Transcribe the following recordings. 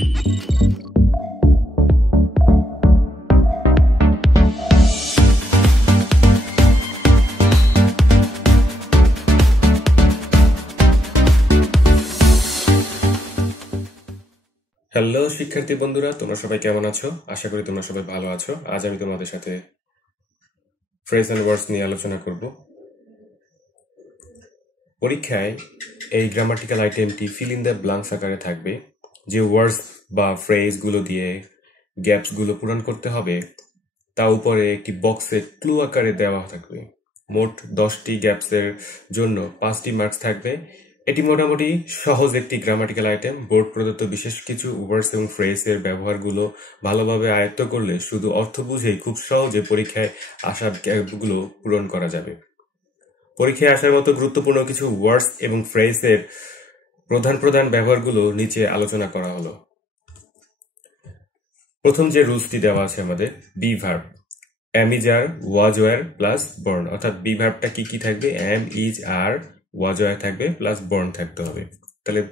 Hello শিক্ষার্থী বন্ধুরা, তোমরা সবাই কেমন আছো? আশা করি তোমরা সবাই ভালো আছো। আজ আমি তোমাদের সাথে ফ্রেজ অ্যান্ড ওয়ার্ডস নিয়ে আলোচনা করব। পরীক্ষায় এই গ্রামাটিক্যাল আইটেমটি ফিল ইন দ্য ব্ল্যাঙ্কস আকারে থাকবে। যে ওয়ার্ডস বা ফ্রেজগুলো দিয়ে গ্যাপসগুলো পূরণ করতে হবে তা উপরে একটি বক্সে ক্লু আকারে দেওয়া থাকবে। মোট 10টি গ্যাপসের জন্য 5টি মার্কস থাকবে। এটি মোটামুটি সহজ একটি গ্রামাটিক্যাল আইটেম। বোর্ড প্রদত্ত বিশেষ কিছু ওয়ার্ডস এবং ফ্রেজের ব্যবহারগুলো ভালোভাবে আয়ত্ত করলে শুধু অর্থ বুঝেই খুব সহজে পরীক্ষায় আসার গ্যাপগুলো পূরণ করা যাবে। পরীক্ষায় আসার মতো গুরুত্বপূর্ণ কিছু ওয়ার্ডস এবং ফ্রেজের প্রধান প্রধান ব্যবহারগুলো নিচে আলোচনা করা হলো। প্রথম যে রুলসটি দেওয়া আছে আমাদের, be verb, am is are was were plus born, অর্থাৎ বি ভার্বটা কি কি থাকবে? Am is are was were থাকবে প্লাস বর্ন থাকতে হবে। তাহলে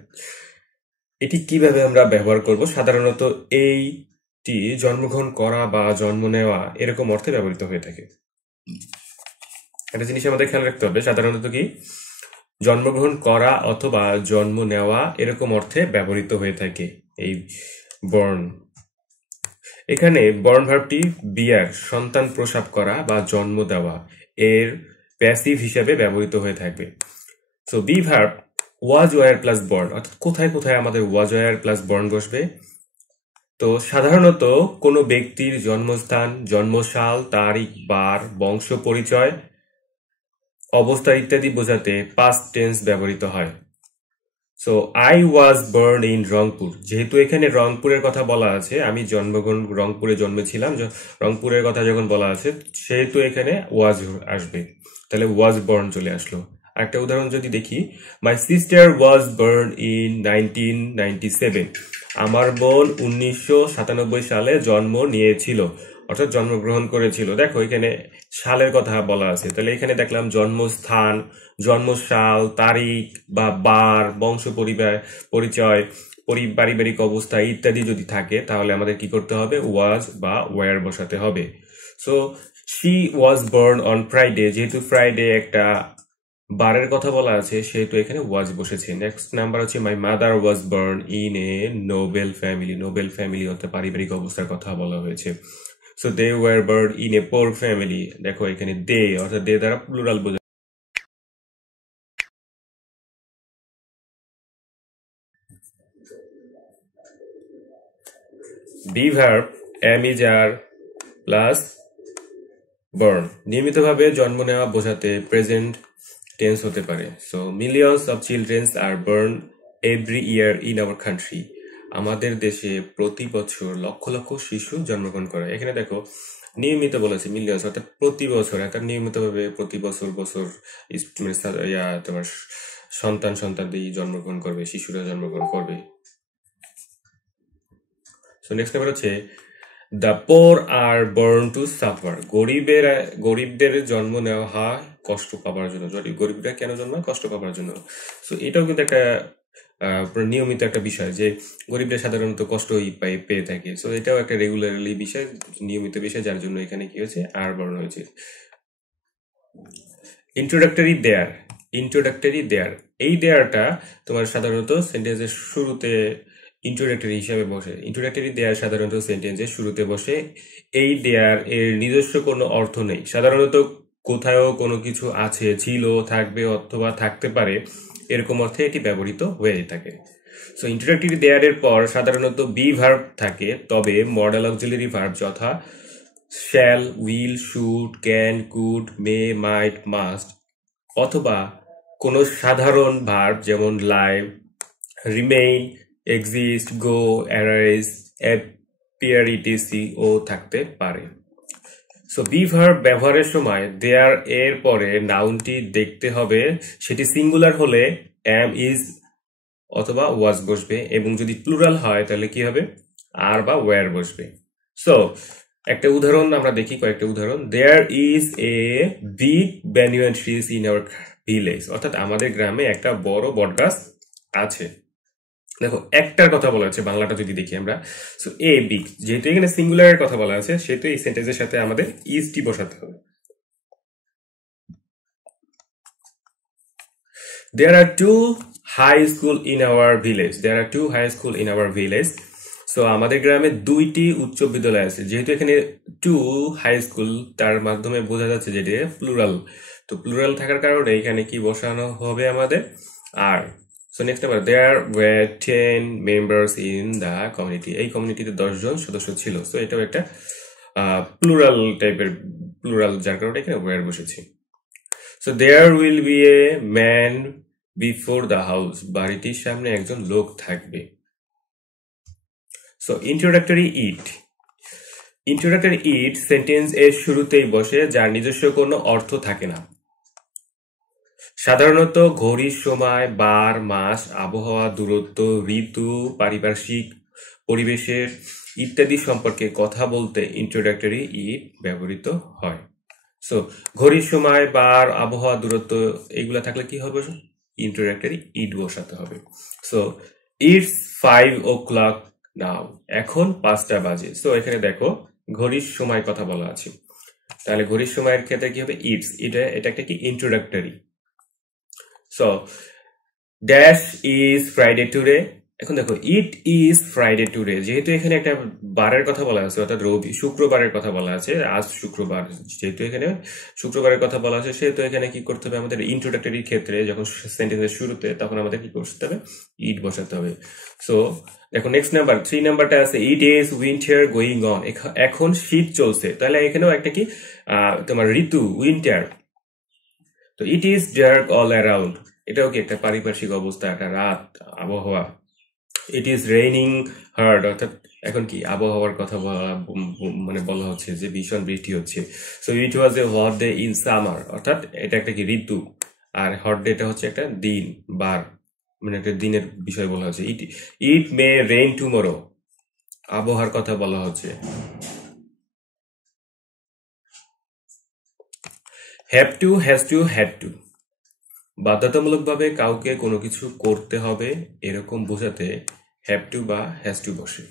এটি কিভাবে আমরা ব্যবহার করব? সাধারণত এইটি জন্মগ্রহণ করা বা জন্ম নেওয়া এরকম অর্থে ব্যবহৃত হয়ে থাকে। একটা জিনিস আমাদের খেয়াল রাখতে হবে, সাধারণত কি জন্মগ্রহণ করা অথবা জন্ম নেওয়া এরকম অর্থে ব্যবহৃত হয়ে থাকে এই বর্ন। এখানে বর্ন ভার্বটি বিয়ার, সন্তান প্রসব করা বা জন্ম দেওয়া, এর প্যাসিভ হিসাবে ব্যবহৃত হয়ে থাকবে। So be verb was were plus born, অর্থাৎ কোথায় কোথায় আমাদের ওয়াজ ওয়ার প্লাস বর্ন বসবে? তো সাধারণত কোনো ব্যক্তির জন্মস্থান, জন্মসাল, তারিখ, বার, বংশ পরিচয়, অবস্থা ইত্যাদি বোঝাতে পাস্ট টেন্স ব্যবহৃত হয়। So I was born in Rangpur, যেহেতু এখানে রংপুরের কথা বলা আছে, আমি জন্মগ্রহণ রংপুরে জন্মেছিলাম, রংপুরের কথা যখন বলা আছে সেহেতু এখানে ওয়াজ আসবে, তাহলে ওয়াজ বর্ন চলে আসলো। একটা উদাহরণ যদি দেখি, my sister was born in 1997, আমার বোন 1997 সালে জন্ম নিয়েছিল, অর্থাৎ জন্মগ্রহণ করেছিল। দেখো এখানে সালের কথা বলা আছে, তাহলে এখানে দেখলাম জন্মস্থান, জন্মসাল, তারিখ বা বার, বংশ পরিচয়, পারিবারিক অবস্থা ইত্যাদি যদি থাকে তাহলে আমাদের কি করতে হবে? ওয়াজ বা ওয়্যার বসাতে হবে। So she was born on Friday, যেহেতু ফ্রাইডে একটা বারের কথা বলা আছে সেহেতু এখানে ওয়াজ বসেছে। নেক্সট নাম্বার হচ্ছে my mother was born in a noble family, noble family অর্থাৎ পারিবারিক অবস্থার কথা বলা হয়েছে। So they were born in a poor family, দেখো এখানে দে অর্থাৎ দে দ্বারা প্লুরাল বোঝায়। Be verb am is are plus born নিয়মিতভাবে জন্ম নেওয়া বোঝাতে প্রেজেন্ট টেন্স হতে পারে। So millions of childrens are born every year in our country, আমাদের দেশে প্রতি বছর লক্ষ লক্ষ শিশু জন্মগ্রহণ করে। এখানে দেখো নিয়মিত বলেছে, মিলিয়ন্স অর্থাৎ প্রতি বছর, অর্থাৎ নিয়মিতভাবে প্রতি বছর তোমার সন্তানদের জন্মগ্রহণ করবে, শিশুরা জন্মগ্রহণ করবে। সো নেক্সট নাম্বার হচ্ছে the poor are born to suffer, গরিবদের জন্ম নেওয়া হয় কষ্ট পাবার জন্য। গরিবরা কেন জন্মায়? কষ্ট পাবার জন্য। সো এটাও কিন্তু একটা নিয়মিত একটা বিষয় যে গরিবরা সাধারণত কষ্টই পেয়ে থাকে। সো এটাও একটা রেগুলারলি বিষয়, নিয়মিত বিষয়, যার জন্য এখানে কি হয়েছে? আর বর্ণ হয়েছে। ইন্ট্রোডাক্টরি দেয়ার, এই দেয়ারটা তোমার সাধারণত সেন্টেন্সের শুরুতে ইন্ট্রোডাক্টরি হিসাবে বসে। ইন্ট্রোডাক্টরি দেয়ার সাধারণত সেন্টেন্সের শুরুতে বসে। এই দেয়ার এর নিজস্ব কোনো অর্থ নেই, সাধারণত কোথাও কোনো কিছু আছে, ছিল, থাকবে অথবা থাকতে পারে এরকম অর্থে এটি ব্যবহৃত হয়ে থাকে। সো ইন্ট্রোডাক্টরি দেয়ারের পর সাধারণত বি ভার্ব থাকে, তবে মডেল অক্সিলারি ভার্ব যথা shall, will, should, can, could, may, might, must অথবা কোনো সাধারণ ভার্ব যেমন live, remain, exist, go, arise, appear etc ও থাকতে পারে। সো বি ভার্ব ব্যবহারের সময় দেয়ার এর পরে নাউনটি দেখতে হবে, সেটি সিঙ্গুলার হলে এম, ইজ অথবা ওয়াজ বসবে, এবং যদি প্লুরাল হয় তাহলে কি হবে? আর বা ওয়্যার বসবে। সো একটা উদাহরণ আমরা দেখি, কয়েকটা উদাহরণ। There is a big banyan trees in our village, অর্থাৎ আমাদের গ্রামে একটা বড় বটগাছ আছে। দেখো একটার কথা বলা আছে, বাংলাটা যদি দেখি আমরা, সো এ বি, যেহেতু এখানে সিঙ্গুলারের কথা বলা আছে সেহেতু এই সেন্টেন্সের সাথে আমাদের ইজটি বসাতে হবে। There are two high school in our village. There are two high school in our village. So আমাদের গ্রামে দুইটি উচ্চ বিদ্যালয় আছে। যেহেতু এখানে টু হাই স্কুল, তার মাধ্যমে বোঝা যাচ্ছে যে এটা প্লুরাল। তো প্লুরাল থাকার কারণে এখানে কি বসানো হবে আমাদের আর। So next number, there were 10 members in the community. এই কমিউনিটিতে 10 জন সদস্য ছিল। সো এটাও একটা প্লুরাল টাইপের, প্লুরাল যার কারণে এখানে ওয়ার বসেছি। So there will be a man before the house. বাড়িটির সামনে একজন লোক থাকবে। So introductory it. Introductory it sentence এর শুরুতেই বসে, যার নিজস্ব কোনো অর্থ থাকে না। সাধারণত ঘড়ির সময়, বার, মাস, আবহাওয়া, দূরত্ব, ঋতু, পারিপার্শ্বিক পরিবেশের ইত্যাদি সম্পর্কে কথা বলতে ইন্ট্রোডাক্টরি ইট ব্যবহৃত হয়। সো ঘড়ির সময়, বার, আবহাওয়া, দূরত্ব এইগুলা থাকলে কি হবে? ইন্ট্রোডাক্টরি ইট বসাতে হবে। সো ইটস 5 o'clock নাও, এখন 5টা বাজে। সো এখানে দেখো ঘড়ির সময় কথা বলা আছে, তাহলে ঘড়ির সময়ের ক্ষেত্রে কি হবে? ইটস, এটা একটা কি introductory. So dash is Friday today. এখন দেখো ইট ইজ ফ্রাইডে টুডে, যেহেতু এখানে একটা বারের কথা বলা আছে, অর্থাৎ রবি শুক্রবারের কথা বলা আছে, আজ শুক্রবার, যেহেতু এখানে শুক্রবারের কথা বলা আছে সেহেতু এখানে কি করতে হবে আমাদের? ইন্ট্রোডাক্টরির ক্ষেত্রে যখন সেন্টেন্সের শুরুতে, তখন আমাদের কি করতে হবে? ইট বসাতে হবে। সো দেখো নেক্সট নাম্বার 3 নাম্বারটা আছে, it is winter going on. এখন শীত চলছে, তাহলে এখানেও একটা কি তোমার ঋতু, উইন্টার। তো it is dark all around, এটাও কি একটা পারিপার্শ্বিক অবস্থা, একটা রাত, আবহাওয়া। ইট ইজ রেইনিং হার্ড, অর্থাৎ এখন কি আবহাওয়ার কথা মানে বলা হচ্ছে যে ভীষণ বৃষ্টি হচ্ছে। So it was A hot day in summer, অর্থাৎ এটা একটা কি ঋতু, আর হট ডেটা হচ্ছে একটা দিন, বার, মানে একটা দিনের বিষয় বলা হচ্ছে। ইট মে রেইন টুমরো, আবহাওয়ার কথা বলা হচ্ছে। Have to, has to, had to, বাধ্যতামূলকভাবে কাউকে কোনো কিছু করতে হবে এরকম বোঝাতে হ্যাভ টু বা হ্যাজ টু বসে।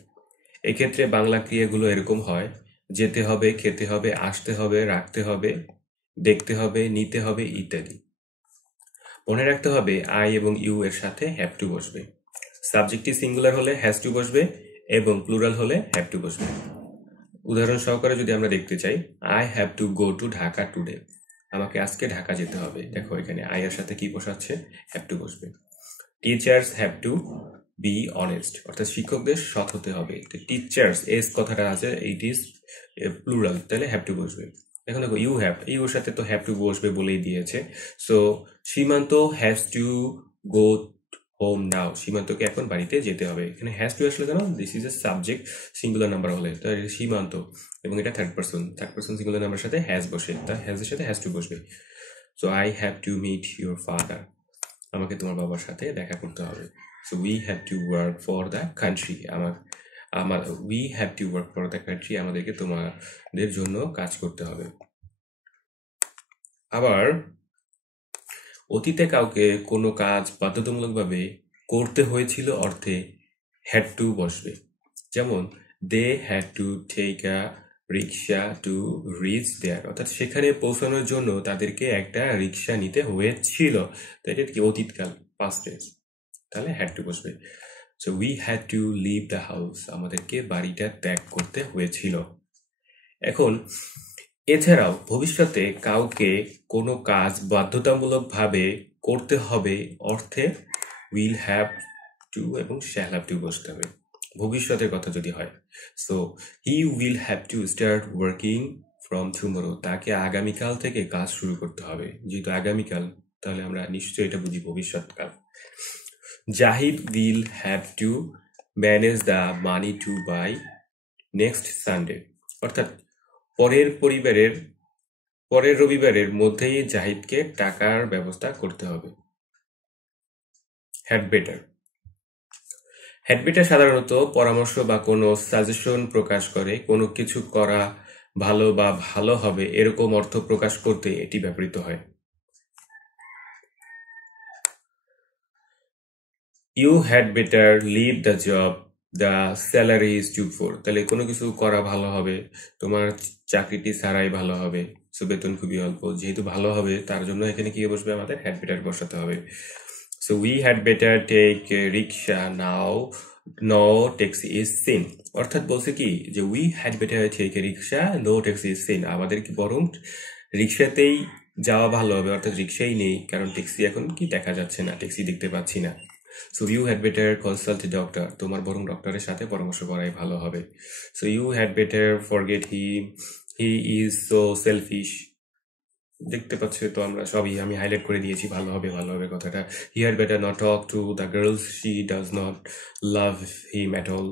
এক্ষেত্রে বাংলা ক্রিয়াগুলো এরকম হয়: যেতে হবে, খেতে হবে, আসতে হবে, রাখতে হবে, দেখতে হবে, নিতে হবে ইত্যাদি। মনে রাখতে হবে আই এবং ইউ এর সাথে হ্যাভ টু বসবে। সাবজেক্টটি সিঙ্গুলার হলে হ্যাজ টু বসবে এবং প্লুরাল হলে হ্যাভ টু বসবে। উদাহরণ সহকারে যদি আমরা দেখতে চাই, I have to go to Dhaka today, আমাকে আজকে ঢাকা যেতে হবে। দেখো এখানে আই এর সাথে কি বসাচ্ছে? হ্যাভ টু বসবে। Teachers have to be honest, অর্থাৎ শিক্ষকদের সৎ হতে হবে। টিচার্স এস কথাটা আছে, ইট ইজ প্লুরাল, তাহলে হ্যাভ টু বসবে। এখন দেখো ইউ হ্যাভ, ইউর সাথে তো হ্যাভ টু বসবে বলেই দিয়েছে। So Simanta has to go home now, সীমান্তকে এখন বাড়িতে যেতে হবে। এখানে হ্যাজ টু আসলে কেন? This is a subject, singular number হলে তো সীমান্ত, এবং এটা থার্ড পার্সন সিঙ্গুলার নাম্বার সাথে হ্যাজ বসে, তার হ্যাজ এর সাথে হ্যাজ টু বসবে। So I have to meet your father, আমাকে তোমার বাবার সাথে দেখা করতে হবে। So we have to work for the country, we have to work for the country, আমাদেরকে তোমাদের জন্য কাজ করতে হবে। আবার অতীতে কাউকে কোনো কাজ বাধ্যতামূলকভাবে করতে হয়েছিল অর্থে হ্যাড টু বসবে। যেমন they had to take a rickshaw to reach there, অর্থাৎ সেখানে পৌঁছানোর জন্য তাদেরকে একটা রিক্সা নিতে হয়েছিল। তো এটা কি অতীতকাল, পাস্ট টেন্স, তাহলে হ্যাড টু বসবে। So we had to leave the house, আমাদেরকে বাড়িটা ত্যাগ করতে হয়েছিল। এখন এছাড়াও ভবিষ্যতে কাউকে কোনো কাজ বাধ্যতামূলকভাবে করতে হবে অর্থে উইল হ্যাভ টু এবং শ্যাল হ্যাভ টু বসতে হবে, ভবিষ্যতের কথা যদি হয়। So he will have to start working from tomorrow, তাকে আগামীকাল থেকে কাজ শুরু করতে হবে। যেহেতু আগামীকাল, তাহলে আমরা নিশ্চয়ই এটা বুঝি ভবিষ্যৎকাল। Zahid will have to manage the money to buy next Sunday, অর্থাৎ পরের রবিবারের মধ্যেই জাহিদকে টাকার ব্যবস্থা করতে হবে। হ্যাড বেটার সাধারণত পরামর্শ বা কোনো সাজেশন প্রকাশ করে, কোনো কিছু করা ভালো বা ভালো হবে এরকম অর্থ প্রকাশ করতে এটি ব্যবহৃত হয়। You had better leave the job, the salary is too poor. তাহলে কোনো কিছু করা ভালো হবে, তোমার চাকরিটি ছাড়াই ভালো হবে, সো বেতন খুবই অল্প, যেহেতু ভালো হবে তার জন্য এখানে কি বসবে, আমাদের হ্যাড বেটার বসাতে হবে। So we had better take rickshaw now, no taxi is seen. অর্থাৎ বলছে কি যে we had better take rickshaw, no taxi is seen, আমাদের কি বরং রিক্সাতেই যাওয়া ভালো হবে, অর্থাৎ রিক্সাই নেই, কারণ ট্যাক্সি এখন কি দেখা যাচ্ছে না, ট্যাক্সি দেখতে পাচ্ছি না। So you had better consult doctor, তোমার বরং ডক্টরের সাথে পরামর্শ করাই ভালো হবে। So you had better forget him, he is so selfish. দেখতে পাচ্ছ তো আমরা সবই আমি হাইলাইট করে দিয়েছি, ভালো হবে ভালো হবে কথাটা। He had better not talk to the girls, she does not love him at all.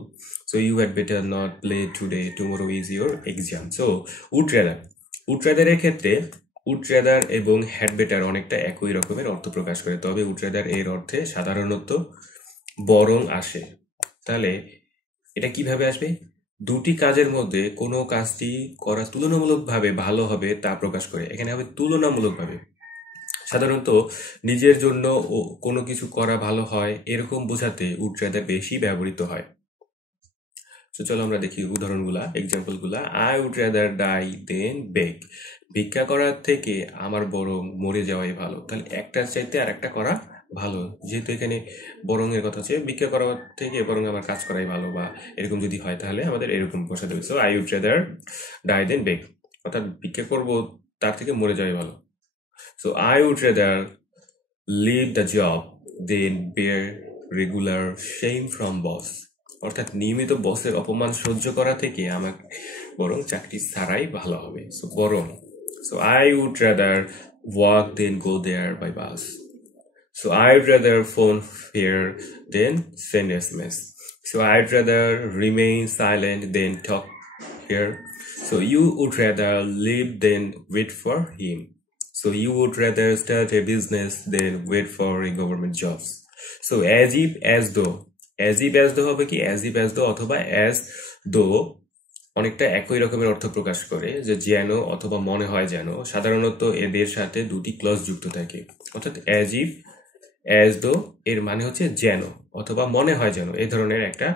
So you had better not play today, tomorrow is your exam. So would rather, would রেদারের ক্ষেত্রে would rather এবং had better অনেকটা একই রকমের অর্থ প্রকাশ করে, তবে would rather এর অর্থে সাধারণত বরং আসে। তাহলে এটা কিভাবে আসবে, দুটি কাজের মধ্যে কোনো কাজটি করা তুলনামূলকভাবে ভালো হবে তা প্রকাশ করে, এখানে হবে তুলনামূলকভাবে। সাধারণত নিজের জন্য কোনো কিছু করা ভালো হয় এরকম বোঝাতে উড রেদার বেশি ব্যবহৃত হয়। তো চলো আমরা দেখি উদাহরণগুলা, এক্সাম্পলগুলা। I would rather die then বেগ, ভিক্ষা করার থেকে আমার বরং মরে যাওয়াই ভালো। তাহলে একটার চাইতে আর একটা করা ভালো, যেহেতু এখানে বরং এর কথা হচ্ছে ভিক্ষা করার থেকে বরং আমার কাজ করাই ভালো, বা এরকম যদি হয় তাহলে আমাদের এরকম বসাতে হবে। So I would rather die then beg, অর্থাৎ ভিক্ষা করবো তার থেকে মরে যাওয়াই ভালো। So I would rather leave the job then bear regular shame from boss, অর্থাৎ নিয়মিত বসের অপমান সহ্য করা থেকে আমার বরং চাকরি ছাড়াই ভালো হবে। সো বরং, so I would rather walk than go there by bus. So I'd rather phone here than send SMS. So I'd rather remain silent than talk here. So you would rather leave than wait for him. So you would rather start a business than wait for a government jobs. So as if as though, as if as though হবে কি as if as though অথবা as though অনেকটা একই রকমের অর্থ প্রকাশ করে, যে যেন অথবা মনে হয় যেন, সাধারণত এদের সাথে দুটি ক্লজ যুক্ত থাকে। অর্থাৎ as if as though এর মানে হচ্ছে যেন অথবা মনে হয় যেন, এই ধরনের একটা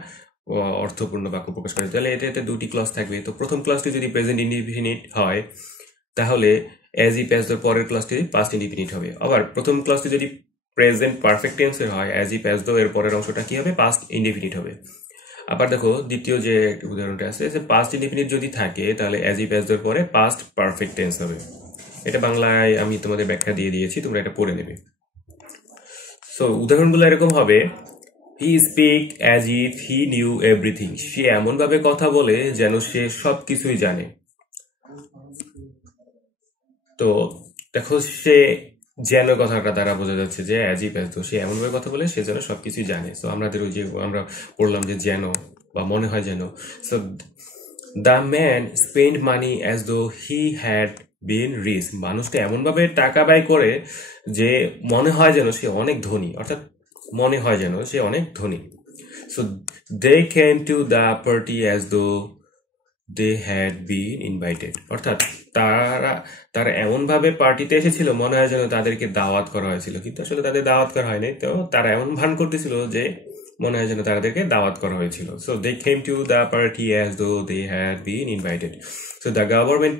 অর্থপূর্ণ বাক্য প্রকাশ করে। তাহলে এটাতে দুটি ক্লজ থাকবে। তো প্রথম ক্লজটি যদি প্রেজেন্ট ইনডিফিনিট হয় তাহলে as if as though পরের ক্লাসটি পাস্ট ইনডিফিনিট হবে। আবার প্রথম ক্লাসটি যদি প্রেজেন্ট পারফেক্ট টেন্সের হয় as if as though এর পরের অংশটা কি হবে, পাস্ট ইনডিফিনিট হবে। আবার দেখো দ্বিতীয় যে উদাহরণটা আছে, যে পাস্ট ইনডিফিনিট যদি থাকে তাহলে as if as though এর পরে পাস্ট পারফেক্ট টেন্স হবে। এটা বাংলায় আমি তোমাদের ব্যাখ্যা দিয়ে দিয়েছি, তোমরা এটা পড়ে নেবে। সো উদাহরণগুলো এরকম হবে, he speak as if he knew everything, সে এমন ভাবে কথা বলে যেন সে সবকিছুই জানে। তো দেখো সে যেন কথাটা দ্বারা বোঝা যাচ্ছে যে অ্যাজ ইফ অ্যাজ দো, সে এমনভাবে কথা বলে সে যেন সবকিছুই জানে। তো আমাদের ওই যে আমরা পড়লাম যে যেন বা মনে হয় যেন। So the man spend money as though he had been rich, মানুষটা এমনভাবে টাকা ব্যয় করে যে মনে হয় যেন সে অনেক ধনী, অর্থাৎ মনে হয় যেন সে অনেক ধনী। So they came to the party as though they had been invited, অর্থাৎ তারা এমনভাবে পার্টিতে এসেছিল মনে হয় যেন তাদেরকে দাওয়াত করা হয়েছিল, কিন্তু আসলে তাদের দাওয়াত করা হয়নি। তো তারা এমন ভান করতেছিল যে মনে হয় যেন তাদেরকে দাওয়াত করা হয়েছিল। So they came to the party as though they had been invited. So the government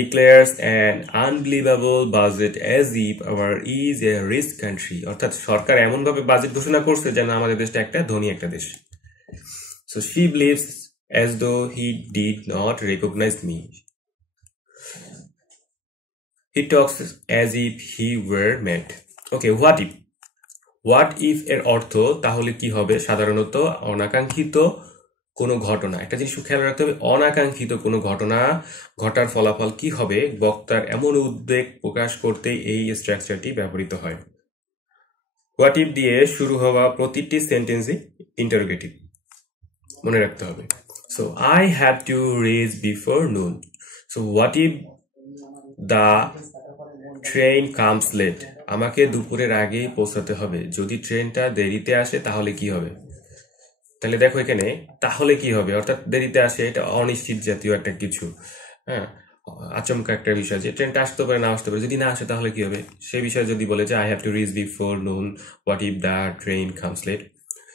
declares an unbelievable budget as if our is a rich country, অর্থাৎ সরকার এমনভাবে বাজেট ঘোষণা করছে যেন আমাদের দেশটা একটা ধনী একটা দেশ। So she believes as though he did not recognize me. He talks as if he were mad. Okay, what if? What if এর অর্থ তাহলে কি হবে, সাধারণত অনাকাঙ্ক্ষিত কোনো ঘটনা। একটা জিনিস খেয়াল রাখতে হবে, অনাকাঙ্ক্ষিত কোনো ঘটনা ঘটার ফলাফল কি হবে, বক্তার এমন উদ্বেগ প্রকাশ করতে এই স্ট্রাকচারটি ব্যবহৃত হয়। হোয়াট ইফ দিয়ে শুরু হওয়া প্রতিটি সেন্টেন্সই ইন্টারোগেটিভ, মনে রাখতে হবে। So I have to reach before noon. So what if the train comes late, আমাকে দুপুরের আগেই পৌঁছাতে হবে, যদি ট্রেনটা দেরিতে আসে তাহলে কি হবে। তাহলে দেখো এখানে তাহলে কি হবে, অর্থাৎ দেরিতে আসে, এটা অনিশ্চিত জাতীয় একটা কিছু, হ্যাঁ, আচমকা একটা বিষয়, যে ট্রেনটা আসতে পারে না আসতে পারে, যদি না আসে তাহলে কি হবে, সে বিষয়ে যদি বলে যে I have to reach before noon, what if the train comes late.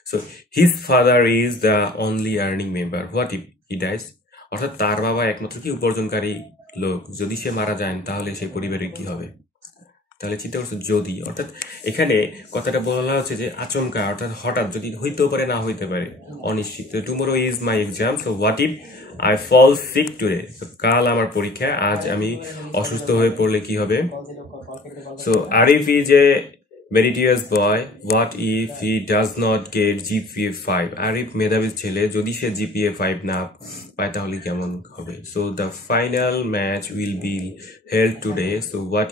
So his father is the only earning member, what if he dies, অর্থাৎ তার বাবা একমাত্র কি উপার্জনকারী লোক, যদি সে মারা যান তাহলে সেই পরিবারের কি হবে। তাহলে চিন্তা করছো যদি, অর্থাৎ এখানে কথাটা বলা হচ্ছে যে আচমকা, অর্থাৎ হঠাৎ, যদি হইতেও পারে না হইতে পারে, অনিশ্চিত। Tomorrow is my exam, so what if I fall sick today, কাল আমার পরীক্ষা, আজ আমি অসুস্থ হয়ে পড়লে কি হবে। So Arif is a meritorious boy, what if he does not get GPA 5, Arif মেধাবী ছেলে, যদি সে জিপিএ 5 না পায় তাহলে কেমন হবে। So the final match will be held today, so what